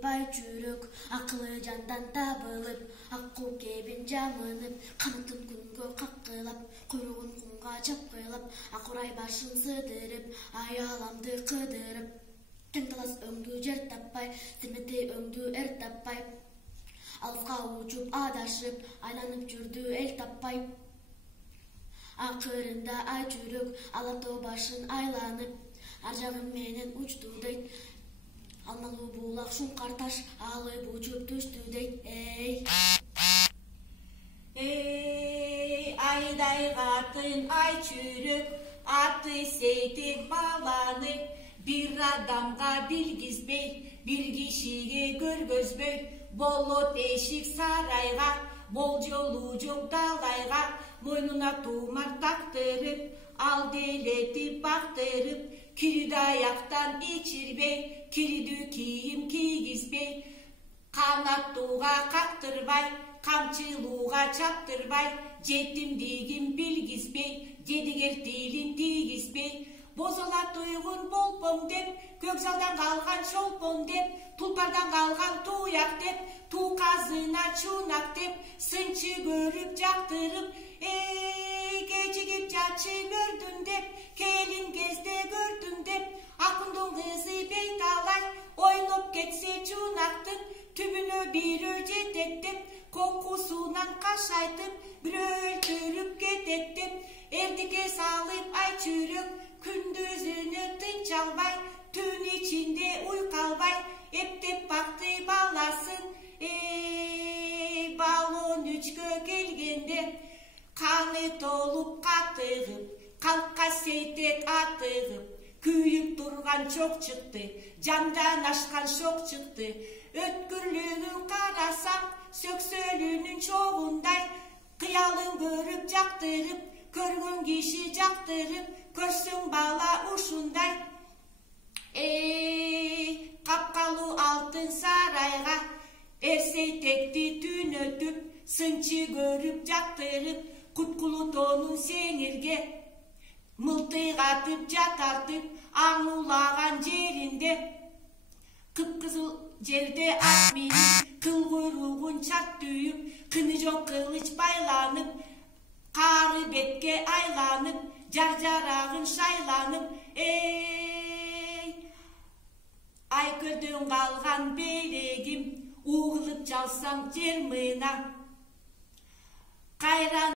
Бай жүрөк акылы жандан табылып, акку кебин жамынып, канатын күнгө каккылап, куйругун кумга чапкылап, акурай башын сыдырып, аяламды кыдырып. Тең талас өңдү жер таппай, сирмети өңдү эр таппай, алыска учуп адашып, айланып жүрдү эл таппай. Акырында ай жүрөк алатоо башын айланып, ар жагым менен учту дейт. Алмалуу булак шуңкар таш алып учуп түштү дейт. Эй, айдай катын ай жүрөк, аты сейтек баланы, бир адамга билгизбей, бир кишиге көргөзбөй, болот эшик сарайга, болжолу жок далайга, мойнуна тумар тактырып, алделетип бактырып, кирди аяктан ичирбей, кирдүү кийим кийгизбей, канаттууга кактырбай, камчылууга чаптырбай, жетимдигин билгизбей, жедигер тилин тийгизбей, бозола туйгун болпоң деп, көк залдан калган шолпоң деп, тулпардан калган туяк деп, туу казына чунак деп, сынчы көрүп жактырып, кечигип чачып өрдүн деп, келин кезде көрдүм деп, акындын кызы бейталай, ойноп кетсе чунактын түбүнө бирөө жетет деп, кокусунан кашайтып, бирөө өлтүрүп кетет деп, эрдикке салып ай жүрөк, күндүзүнө тынч албай, түн ичинде уйкалбай, эптеп бакты баласын. Балон үчкө келгенде, каны толуп катыгып, калкка сейтек атыгып, күйүп турган чок чыкты, жамдан ашкан шок чыкты. Өткүрлүгүн карасаң, сөксөлүнүн чогундай, кыялын көрүп жактырып, көргөн киши жактырып, көрсөң бала ушундай. Капкалуу алтын сарайга, эрсейтекти түнөтүп, сынчы көрүп жактырып, куткулу тоонун сеңирге мылтык атып жатартып, аң улаган жеринде, кыпкызыл жерде ат минип, кыл куйругун чарт түйүп, кыны жок кылыч байланып, кары бетке айланып, жар жарагын шайланып. Ай көрдөн калган белегим, угулуп жалсам жер мына, кайран